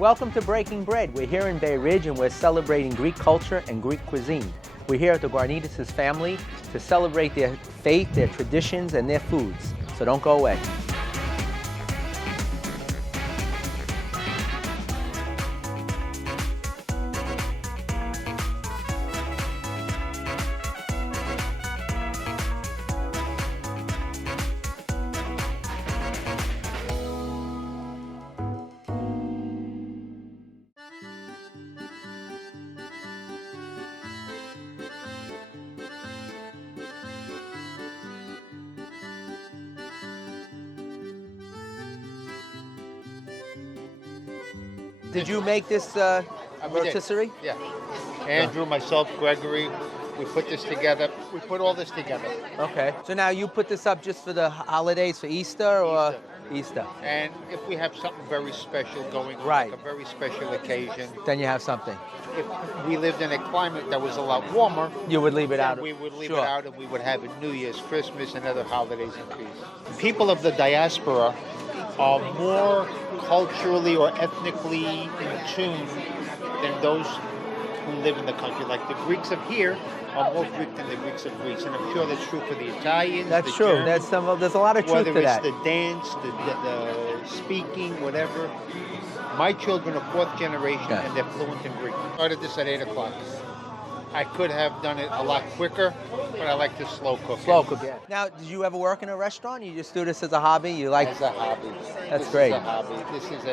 Welcome to Breaking Bread. We're here in Bay Ridge and we're celebrating Greek culture and Greek cuisine. We're here at the Gounardes family to celebrate their faith, their traditions, and their foods. So don't go away. Did you make this rotisserie? Yeah. Andrew, myself, Gregory, we put this together. We put all this together. Okay. So now you put this up just for the holidays, for Easter or? Easter. And if we have something very special going on, right, like a very special occasion, then you have something. If we lived in a climate that was a lot warmer, you would leave it out. We would leave it out, and we would have it New Year's, Christmas, and other holidays and feasts. People of the diaspora are more culturally or ethnically in tune than those who live in the country. Like the Greeks of here are more Greek than the Greeks of Greece, and I'm sure that's true for the Italians. That's true. Germans, there's a lot of truth to that. Whether it's the dance, the speaking, whatever. My children are fourth generation, and they're fluent in Greek. I started this at 8 o'clock. I could have done it a lot quicker, but I like to slow cook. Slow cook, yeah. Now, did you ever work in a restaurant? You just do this as a hobby? You like? As a hobby. That's great. This is a hobby. This is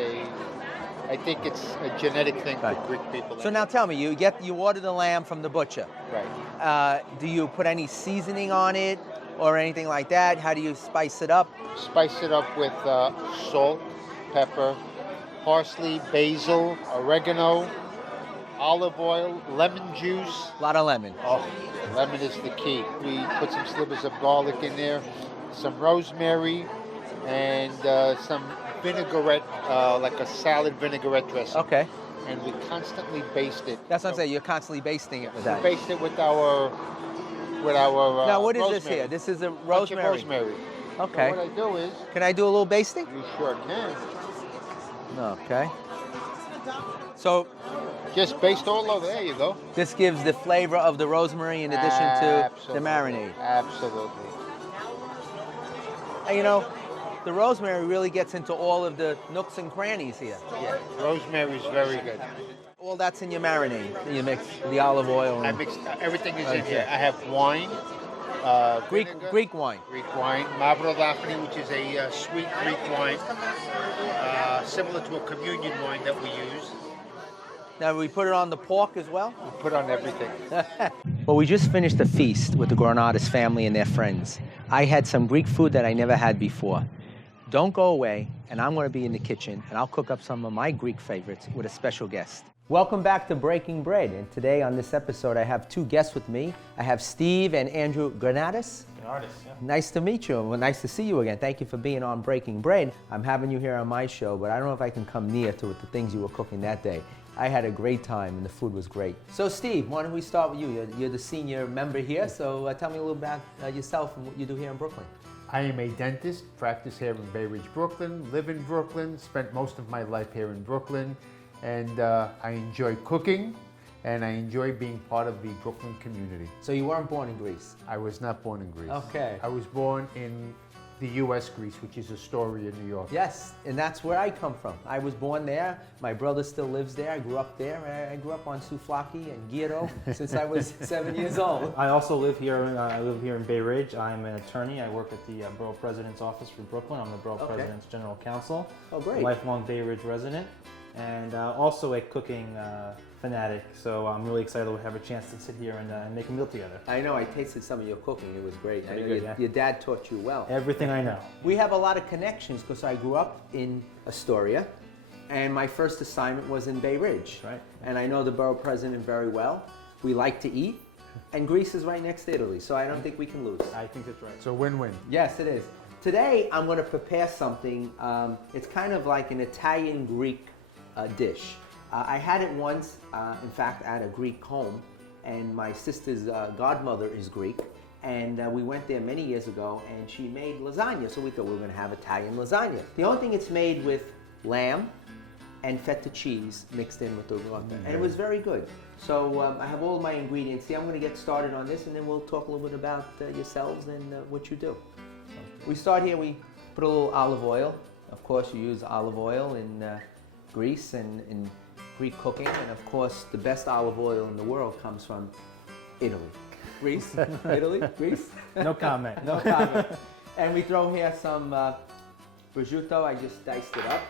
I think it's a genetic thing for Greek people. So now tell me, you order the lamb from the butcher. Right. Do you put any seasoning on it or anything like that? How do you spice it up? Spice it up with salt, pepper, parsley, basil, oregano, olive oil, lemon juice. A lot of lemon. Oh, lemon is the key. We put some slivers of garlic in there, some rosemary, and some vinaigrette, like a salad vinaigrette dressing. Okay. And we constantly baste it. That's what I'm saying. You're constantly basting it with that. We baste it with our now, what is rosemary. this here? This is a rosemary. Rosemary. Okay. So what I do is... Can I do a little basting? You sure can. Okay. So... just baste all over. There you go. This gives the flavor of the rosemary in addition to the marinade. Absolutely. And you know, the rosemary really gets into all of the nooks and crannies here. Yeah, rosemary is very good. All that's in your marinade. You mix the olive oil. I mix everything is in here. I have wine. Greek wine. Greek wine. Mavro Daphne, which is a sweet Greek wine, similar to a communion wine that we use. Now, we put it on the pork as well? We put on everything. Well, we just finished a feast with the Gounardes family and their friends. I had some Greek food that I never had before. Don't go away, and I'm going to be in the kitchen, and I'll cook up some of my Greek favorites with a special guest. Welcome back to Breaking Bread, and today on this episode I have two guests with me. I have Steve and Andrew Gounardes. Gounardes, yeah. Nice to meet you. Well, nice to see you again. Thank you for being on Breaking Bread. I'm having you here on my show, but I don't know if I can come near to the things you were cooking that day. I had a great time, and the food was great. So, Steve, why don't we start with you? You're the senior member here, so tell me a little about yourself and what you do here in Brooklyn. I am a dentist, practice here in Bay Ridge, Brooklyn, live in Brooklyn, spent most of my life here in Brooklyn, and I enjoy cooking, and I enjoy being part of the Brooklyn community. So you weren't born in Greece? I was not born in Greece. Okay. I was born in the U.S. Greece, which is Astoria, New York. Yes, and that's where I come from. I was born there. My brother still lives there. I grew up there. I grew up on Souvlaki and Gyro since I was 7 years old. I also live here. I live here in Bay Ridge. I'm an attorney. I work at the Borough President's Office for Brooklyn. I'm the Borough President's General Counsel. Oh, great. Lifelong Bay Ridge resident, and also a cooking fanatic. So I'm really excited to have a chance to sit here and make a meal together. I know. I tasted some of your cooking. It was great. I know good, yeah. Your dad taught you well. Everything I know. We have a lot of connections because I grew up in Astoria, and my first assignment was in Bay Ridge. Right. And I know the borough president very well. We like to eat, and Greece is right next to Italy, so I don't think we can lose. I think that's right. So win-win. Yes, it is. Today, I'm going to prepare something. It's kind of like an Italian-Greek dish. I had it once, in fact, at a Greek home, and my sister's godmother is Greek, and we went there many years ago, and she made lasagna, so we thought we were going to have Italian lasagna. The only thing it's made with lamb, and feta cheese mixed in with the ricotta. And it was very good. So I have all my ingredients here. I'm going to get started on this, and then we'll talk a little bit about yourselves and what you do. We start here, we put a little olive oil. Of course, you use olive oil in Greece and in Greek cooking. And of course, the best olive oil in the world comes from Italy. Greece, Italy, Greece. No comment. No comment. And we throw here some prosciutto. I just diced it up.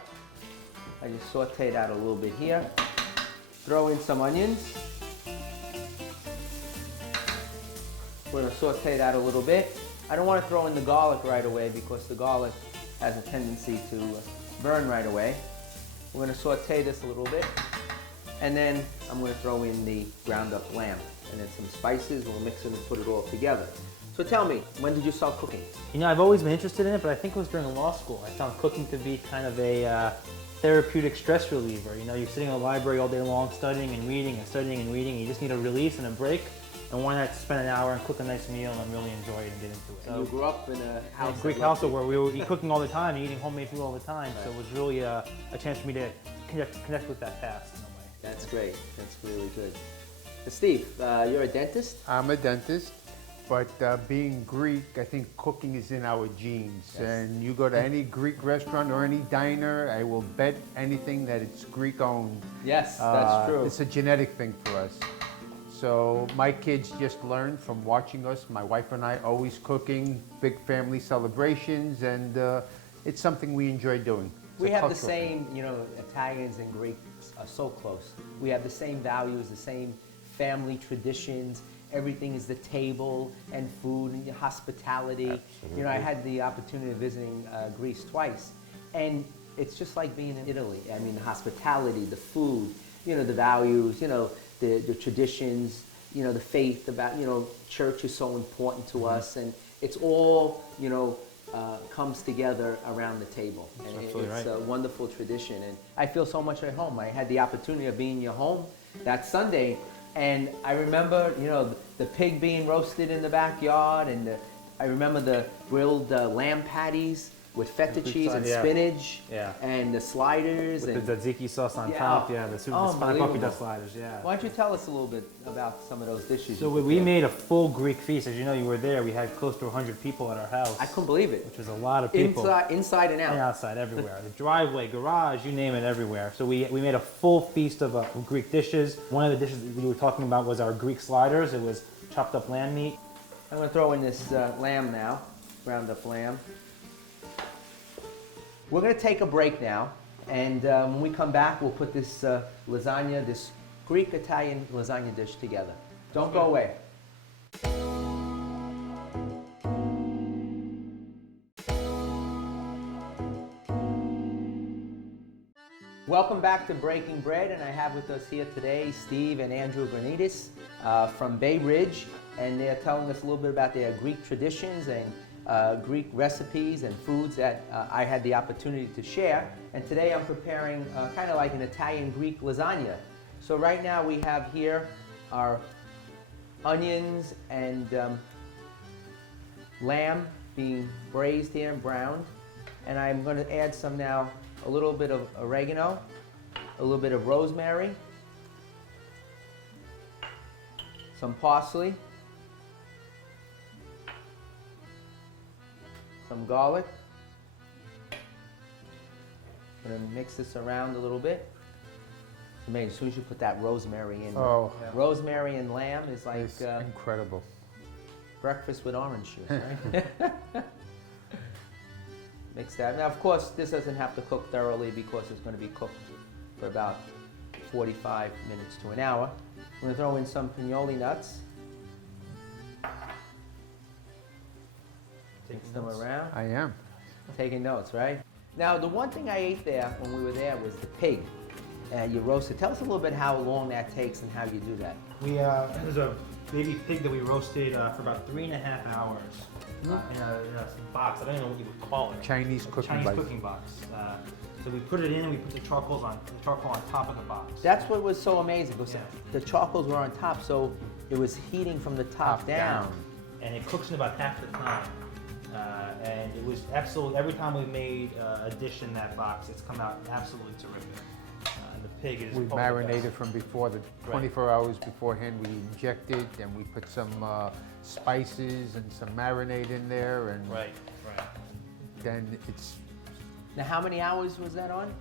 I just sauteed out a little bit here. Throw in some onions. We're going to saute that a little bit. I don't want to throw in the garlic right away because the garlic has a tendency to burn right away. We're going to saute this a little bit. And then I'm going to throw in the ground up lamb. And then some spices. We'll mix it and put it all together. So tell me, when did you start cooking? You know, I've always been interested in it, but I think it was during law school. I found cooking to be kind of a therapeutic stress reliever. You know, you're sitting in a library all day long studying and reading and studying and reading, and you just need a release and a break. And why not spend an hour and cook a nice meal and really enjoy it and get into it. So you grew up in a house, Greek household where we were cooking all the time and eating homemade food all the time. Right. So it was really a chance for me to connect with that past in a way. That's great. That's really good. So Steve, you're a dentist? I'm a dentist, but being Greek, I think cooking is in our genes. Yes. And you go to any Greek restaurant or any diner, I will bet anything that it's Greek owned. Yes, that's true. It's a genetic thing for us. So my kids just learned from watching us, my wife and I always cooking, big family celebrations, and it's something we enjoy doing. It's We a have the cultural thing. same, you know, Italians and Greeks are so close. We have the same values, the same family traditions. Everything is the table and food and hospitality. Absolutely. You know, I had the opportunity of visiting Greece twice, and it's just like being in Italy. I mean, the hospitality, the food, you know, the values, you know, the traditions, you know, the faith about, you know, church is so important to us, and it's all, you know, comes together around the table. And it's right. a wonderful tradition, and I feel so much at home. I had the opportunity of being in your home that Sunday, and I remember, you know, the pig being roasted in the backyard, and I remember the grilled lamb patties with feta cheese and spinach, and the sliders With and the tzatziki sauce on Yeah. top, the spanakopita Unbelievable. sliders, yeah. Why don't you tell us a little bit about some of those dishes? So you we prepared? made a full Greek feast. As you know, you were there. We had close to 100 people at our house, I couldn't believe it. which was a lot of people. Inside and out. And outside, everywhere. The driveway, garage, you name it, everywhere. So we made a full feast of Greek dishes. One of the dishes that we were talking about was our Greek sliders. It was chopped up lamb meat. I'm going to throw in this lamb now, ground up lamb. We're going to take a break now, and when we come back, we'll put this lasagna, this Greek-Italian lasagna dish together. Don't go away. Welcome back to Breaking Bread, and I have with us here today Steve and Andrew Gounardes from Bay Ridge, and they're telling us a little bit about their Greek traditions and Greek recipes and foods that I had the opportunity to share. And today I'm preparing kind of like an Italian Greek lasagna. So right now we have here our onions and lamb being braised here and browned. And I'm going to add some now, a little bit of oregano, a little bit of rosemary, some parsley, some garlic. I'm going to mix this around a little bit. It's amazing. As soon as you put that rosemary in, Oh, rosemary and lamb is like it's incredible. breakfast with orange juice, right? Mix that. Now, of course, this doesn't have to cook thoroughly because it's going to be cooked for about 45 minutes to an hour. I'm going to throw in some pinoli nuts. Mix them around. I am. Taking notes, right? Now, the one thing I ate there when we were there was the pig. You roasted. Tell us a little bit how long that takes and how you do that. There's a baby pig that we roasted for about 3.5 hours in a box. I don't even know what you would call it. Chinese cooking box. cooking box. So we put it in and we put the charcoal on top of the box. That's what was so amazing because Yeah. the charcoals were on top, so it was heating from the top down. And it cooks in about half the time. And it was absolutely, every time we made a dish in that box, it's come out absolutely terrific. pig is We probably the marinated best. from before, the 24 hours beforehand. We injected, and we put some spices and some marinade in there, and Right. then it's Now, how many hours was that on?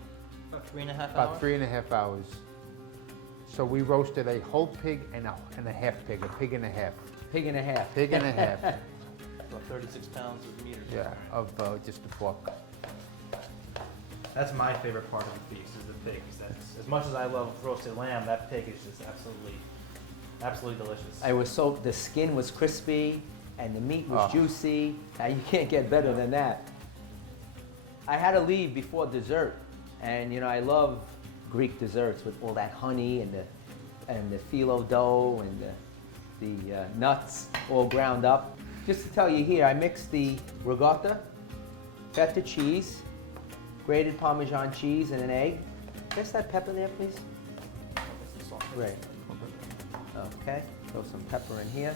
About 3.5 about hours. 3.5 hours. So we roasted a whole pig and a half pig, a pig and a half. Pig and a half. Pig and a half, About 36 pounds of meat or yeah, something. of just the pork. That's my favorite part of the feast, is the pig. 'Cause that's, as much as I love roasted lamb, that pig is just absolutely delicious. The skin was crispy and the meat was Oh. juicy. Now you can't get better than that. I had to leave before dessert, and you know I love Greek desserts with all that honey and the phyllo dough and the nuts all ground up. Just to tell you here, I mixed the ricotta, feta cheese, grated Parmesan cheese, and an egg. Guess that pepper there, please. Right. Okay, throw some pepper in here.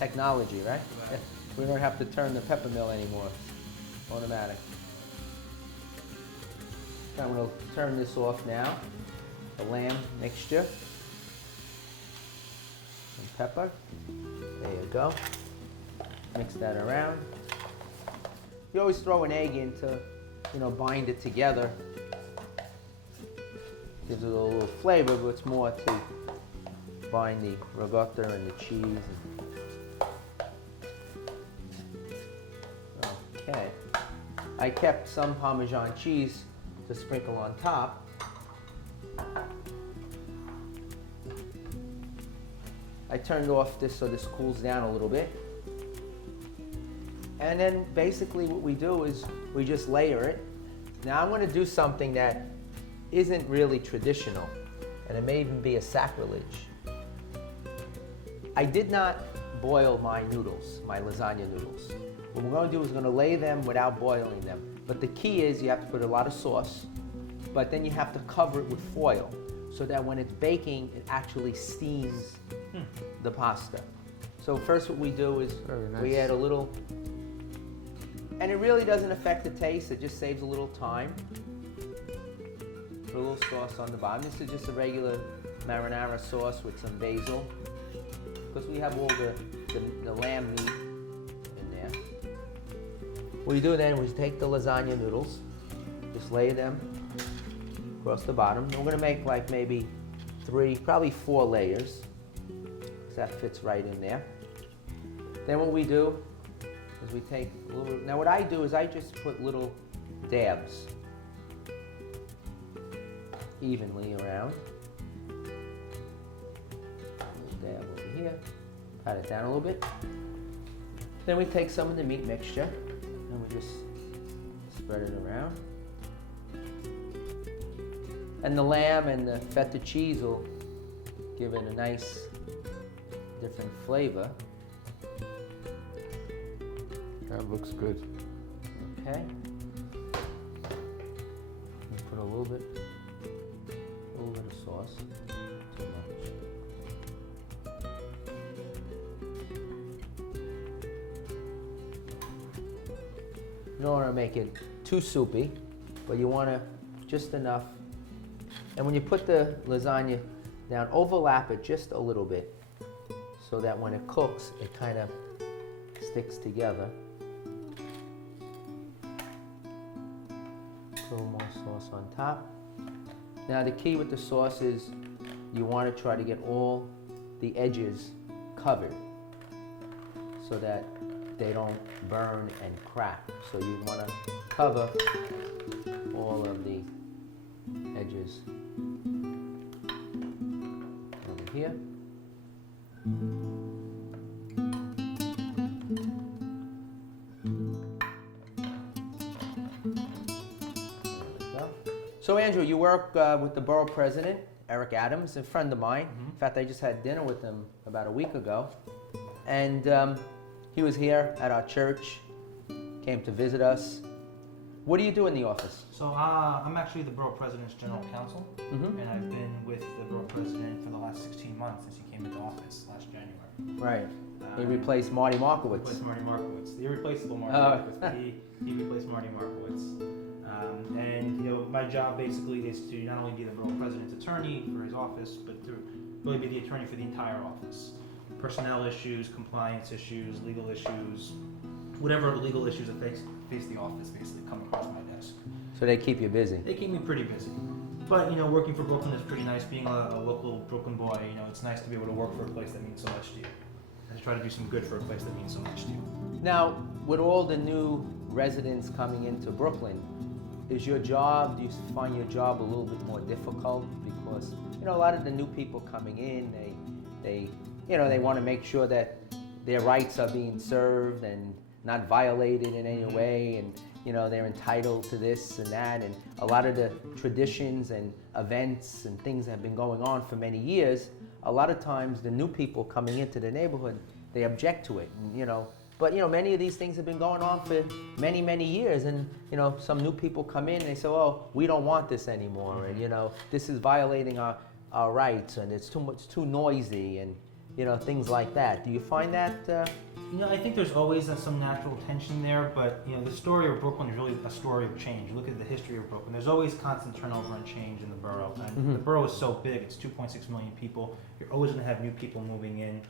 Technology, right? Right. We don't have to turn the pepper mill anymore. Automatic. I'm going to turn this off now. The lamb mixture. Some pepper. There you go. Mix that around. You always throw an egg in to, you know, bind it together. Gives it a little flavor, but it's more to bind the ricotta and the cheese. Okay. I kept some Parmesan cheese to sprinkle on top. I turned off this so this cools down a little bit. And then basically what we do is we just layer it. Now I'm going to do something that isn't really traditional, and it may even be a sacrilege. I did not boil my noodles, my lasagna noodles. What we're going to do is we're going to lay them without boiling them. But the key is you have to put a lot of sauce, but then you have to cover it with foil so that when it's baking, it actually steams the pasta. So first what we do is Very nice. we add a little, and it really doesn't affect the taste, it just saves a little time. Put a little sauce on the bottom. This is just a regular marinara sauce with some basil, because we have all the lamb meat in there. What you do then is take the lasagna noodles, just lay them across the bottom. And we're going to make like maybe 3, probably 4 layers, because that fits right in there. Then what we do is we take a little, now what I do is I just put little dabs evenly around. A little dab over here, pat it down a little bit. Then we take some of the meat mixture and we just spread it around. And the lamb and the feta cheese will give it a nice different flavor. That looks good. Okay. Put a little bit of sauce. Too much. You don't want to make it too soupy, but you want to just enough. And when you put the lasagna down, overlap it just a little bit so that when it cooks, it kind of sticks together. A little more sauce on top. Now the key with the sauce is you want to try to get all the edges covered so that they don't burn and crack. So you want to cover all of the edges over here. So Andrew, you work with the borough president, Eric Adams, a friend of mine. In fact, I just had dinner with him about a week ago. And he was here at our church, came to visit us. What do you do in the office? So I'm actually the borough president's general counsel, Mm-hmm. and I've been with the borough president for the last 16 months since he came into office last January. Right. He replaced Marty Markowitz. Replaced Marty Markowitz, the irreplaceable Marty Oh. Markowitz, but he replaced Marty Markowitz. And you know, my job basically is to not only be the borough president's attorney for his office, but to really be the attorney for the entire office. Personnel issues, compliance issues, legal issues, whatever legal issues that face the office basically come across my desk. So they keep you busy. They keep me pretty busy. But you know, working for Brooklyn is pretty nice. Being a local Brooklyn boy, you know, it's nice to be able to work for a place that means so much to you. I try to do some good for a place that means so much to you. Now, with all the new residents coming into Brooklyn, is your job, do you find your job a little bit more difficult? Because, you know, a lot of the new people coming in, they want to make sure that their rights are being served and not violated in any way, and, you know, they're entitled to this and that, and a lot of the traditions and events and things that have been going on for many years, a lot of times the new people coming into the neighborhood, they object to it, and, you know, but, you know, many of these things have been going on for many, many years, and, you know, some new people come in and they say, oh, we don't want this anymore, and, you know, this is violating our rights, and it's too noisy, and, you know, things like that. Do you find that? You know, I think there's always some natural tension there, but, you know, the story of Brooklyn is really a story of change. You look at the history of Brooklyn, there's always constant turnover and change in the borough, and the borough is so big, it's 2.6 million people, you're always going to have new people moving in.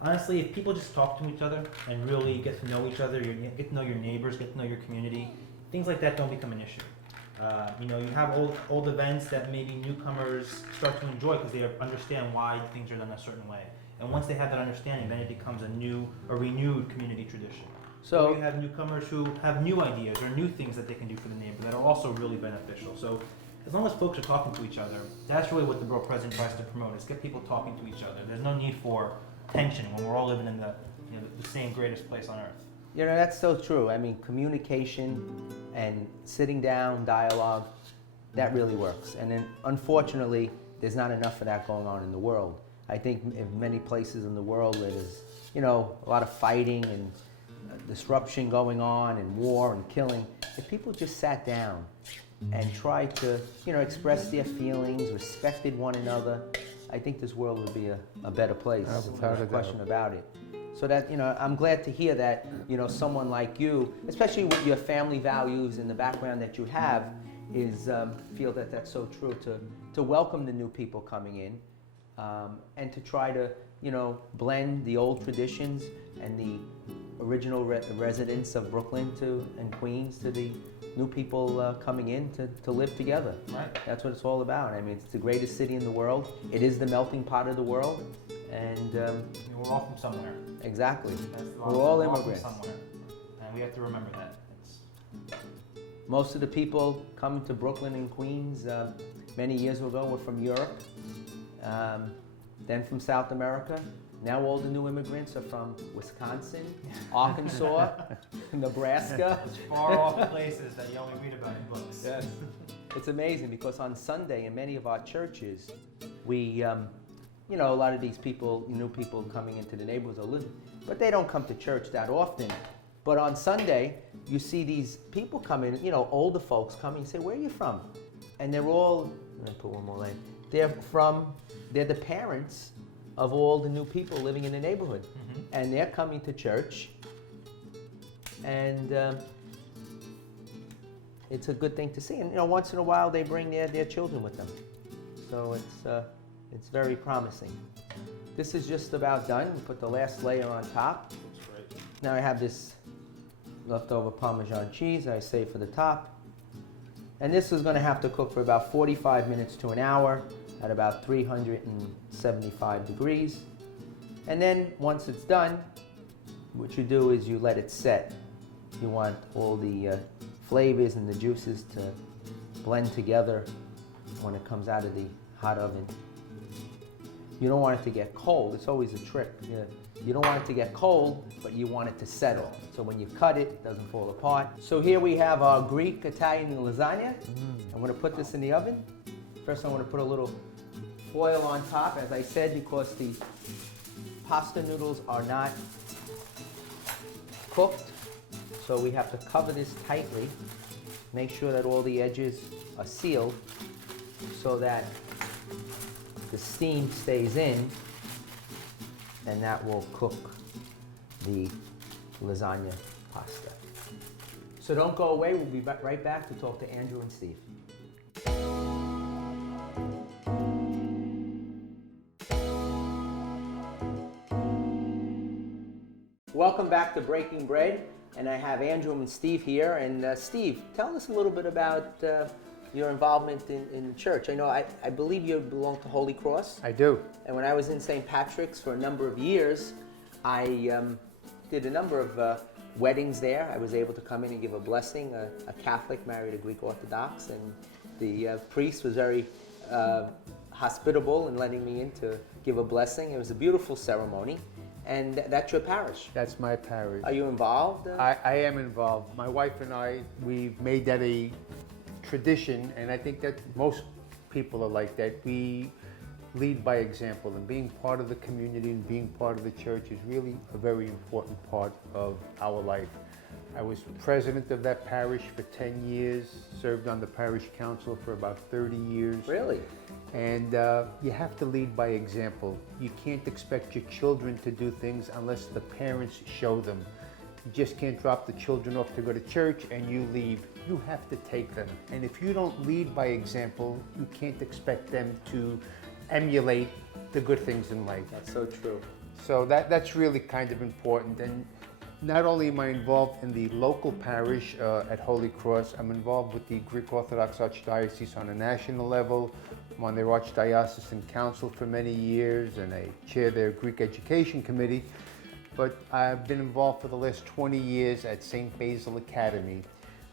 Honestly, if people just talk to each other and really get to know each other, get to know your neighbors, get to know your community, things like that don't become an issue. You know, you have old events that maybe newcomers start to enjoy because they understand why things are done a certain way. And once they have that understanding, then it becomes a renewed community tradition. So you have newcomers who have new ideas or new things that they can do for the neighbor that are also really beneficial. So as long as folks are talking to each other, that's really what the borough president tries to promote, is get people talking to each other. There's no need for tension when we're all living in the same greatest place on earth. You know, that's so true. I mean, communication and sitting down, dialogue, that really works. And then, unfortunately, there's not enough of that going on in the world. I think in many places in the world where there's, you know, a lot of fighting and disruption going on and war and killing, if people just sat down and tried to, you know, express their feelings, respected one another, I think this world would be a better place. There's no question about it. So that, you know, I'm glad to hear that, you know, someone like you, especially with your family values and the background that you have, is feel that that's so true, to welcome the new people coming in, and to try to, you know, blend the old traditions and the original residents of Brooklyn and Queens to the new people coming in to live together. Right. That's what it's all about. I mean, it's the greatest city in the world. It is the melting pot of the world, and we're all from somewhere. Exactly. We're all immigrants. From somewhere, and we have to remember that. Most of the people coming to Brooklyn and Queens many years ago were from Europe, then from South America. Now all the new immigrants are from Wisconsin, Arkansas, Nebraska. Those far off places that you only read about in books. Yes. It's amazing because on Sunday in many of our churches, we, you know, a lot of these people, new people coming into the neighborhoods are living, but they don't come to church that often. But on Sunday, you see these people come in, you know, older folks coming and say, where are you from? And they're all, let me put one more line, they're the parents of all the new people living in the neighborhood. Mm-hmm. And they're coming to church, and it's a good thing to see. And, you know, once in a while they bring their children with them. So it's very promising. This is just about done. We put the last layer on top. Looks great. Now I have this leftover Parmesan cheese I save for the top. And this is going to have to cook for about 45 minutes to an hour at about 375 degrees. And then once it's done, what you do is you let it set. You want all the flavors and the juices to blend together when it comes out of the hot oven. You don't want it to get cold. It's always a trick. You don't want it to get cold, but you want it to settle. So when you cut it, it doesn't fall apart. So here we have our Greek, Italian, and lasagna. I'm going to put this in the oven. First, I'm going to put a little foil on top, as I said, because the pasta noodles are not cooked. So we have to cover this tightly. Make sure that all the edges are sealed so that the steam stays in, and that will cook the lasagna pasta. So don't go away. We'll be right back to talk to Andrew and Steve. Welcome back to Breaking Bread, and I have Andrew and Steve here. And Steve, tell us a little bit about your involvement in church. I know I believe you belong to Holy Cross. I do. And when I was in St. Patrick's for a number of years, I did a number of weddings there. I was able to come in and give a blessing. A Catholic married a Greek Orthodox, and the priest was very hospitable in letting me in to give a blessing. It was a beautiful ceremony. And that's your parish? That's my parish. Are you involved? I am involved. My wife and I, we've made that a tradition, and I think that most people are like that. We lead by example, and being part of the community and being part of the church is really a very important part of our life. I was president of that parish for 10 years, served on the parish council for about 30 years. Really? And you have to lead by example. You can't expect your children to do things unless the parents show them. You just can't drop the children off to go to church and you leave. You have to take them. And if you don't lead by example, you can't expect them to emulate the good things in life. That's so true. So that's really kind of important. And not only am I involved in the local parish at Holy Cross, I'm involved with the Greek Orthodox Archdiocese on a national level. I'm on their Archdiocesan Council for many years, and I chair their Greek Education Committee. But I've been involved for the last 20 years at St. Basil Academy,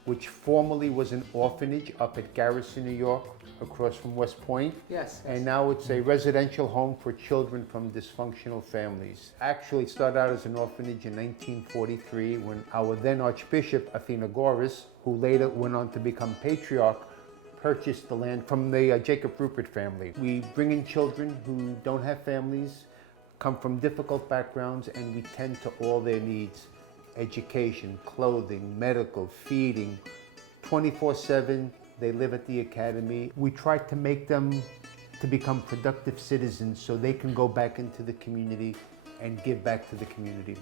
which formerly was an orphanage up at Garrison, New York, across from West Point. Yes. And now it's a residential home for children from dysfunctional families. Actually, it started out as an orphanage in 1943 when our then Archbishop, Gounardes, who later went on to become Patriarch, purchased the land from the Jacob Rupert family. We bring in children who don't have families, come from difficult backgrounds, and we tend to all their needs. Education, clothing, medical, feeding, 24/7. They live at the academy. We try to make them to become productive citizens so they can go back into the community and give back to the community.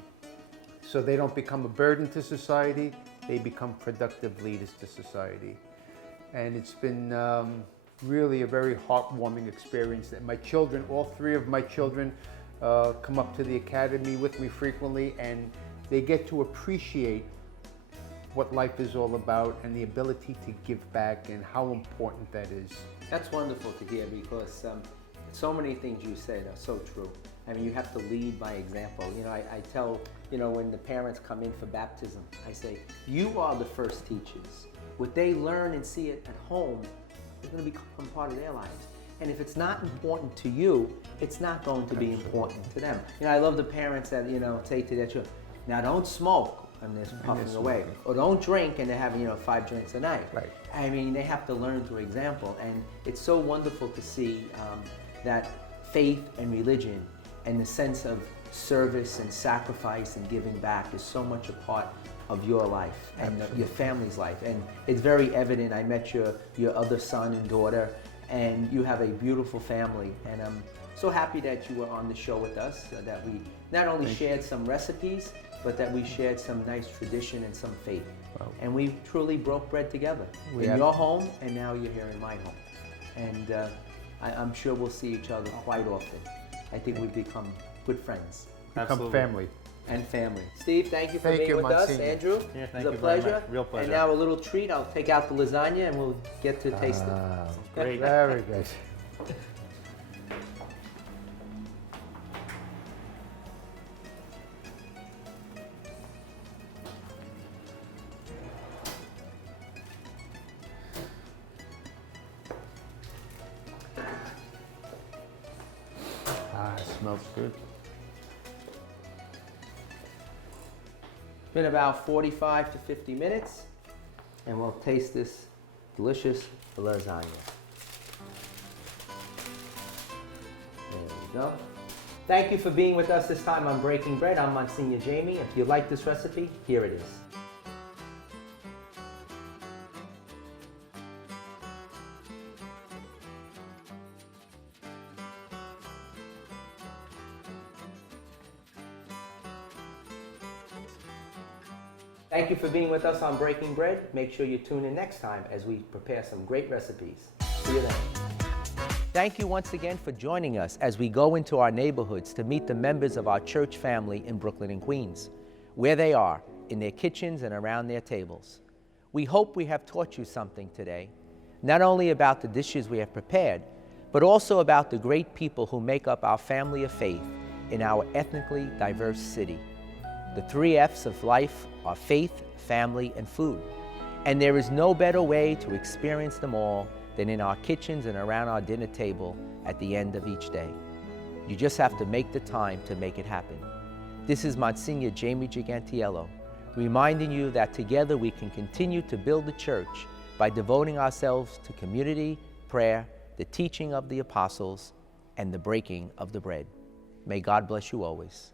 So they don't become a burden to society, they become productive leaders to society. And it's been really a very heartwarming experience that my children, all three of my children, come up to the academy with me frequently, and they get to appreciate what life is all about and the ability to give back and how important that is. That's wonderful to hear, because so many things you said are so true. I mean, you have to lead by example. You know, I tell, when the parents come in for baptism, I say, you are the first teachers. What they learn and see it at home is going to become part of their lives. And if it's not important to you, it's not going to be important to them. I love the parents that, say to their children, now don't smoke, and they're puffing away. Or don't drink, and they're having, 5 drinks a night. Right. I mean, they have to learn through example. And it's so wonderful to see that faith and religion and the sense of service and sacrifice and giving back is so much a part of your life and your family's life. And it's very evident. I met your other son and daughter, and you have a beautiful family. And I'm so happy that you were on the show with us, that we not only shared some recipes, but that we shared some nice tradition and some faith. Wow. And we truly broke bread together in your home, and now you're here in my home. And I'm sure we'll see each other quite often. I think we've become good friends. Become family. And family. Steve, thank you for being with Monsignor. us. Andrew, Yeah, it's thank a you very pleasure. much. Real pleasure. And now a little treat. I'll take out the lasagna and we'll get to taste it. Great. Very good. It smells good. Been about 45 to 50 minutes, and we'll taste this delicious lasagna. There we go. Thank you for being with us this time on Breaking Bread. I'm Monsignor Jamie. If you like this recipe, here it is. Thank you for being with us on Breaking Bread. Make sure you tune in next time as we prepare some great recipes. See you then. Thank you once again for joining us as we go into our neighborhoods to meet the members of our church family in Brooklyn and Queens, where they are, in their kitchens and around their tables. We hope we have taught you something today, not only about the dishes we have prepared, but also about the great people who make up our family of faith in our ethnically diverse city. The 3 F's of life are faith, family, and food. And there is no better way to experience them all than in our kitchens and around our dinner table at the end of each day. You just have to make the time to make it happen. This is Monsignor Jamie reminding you that together we can continue to build the church by devoting ourselves to community, prayer, the teaching of the apostles, and the breaking of the bread. May God bless you always.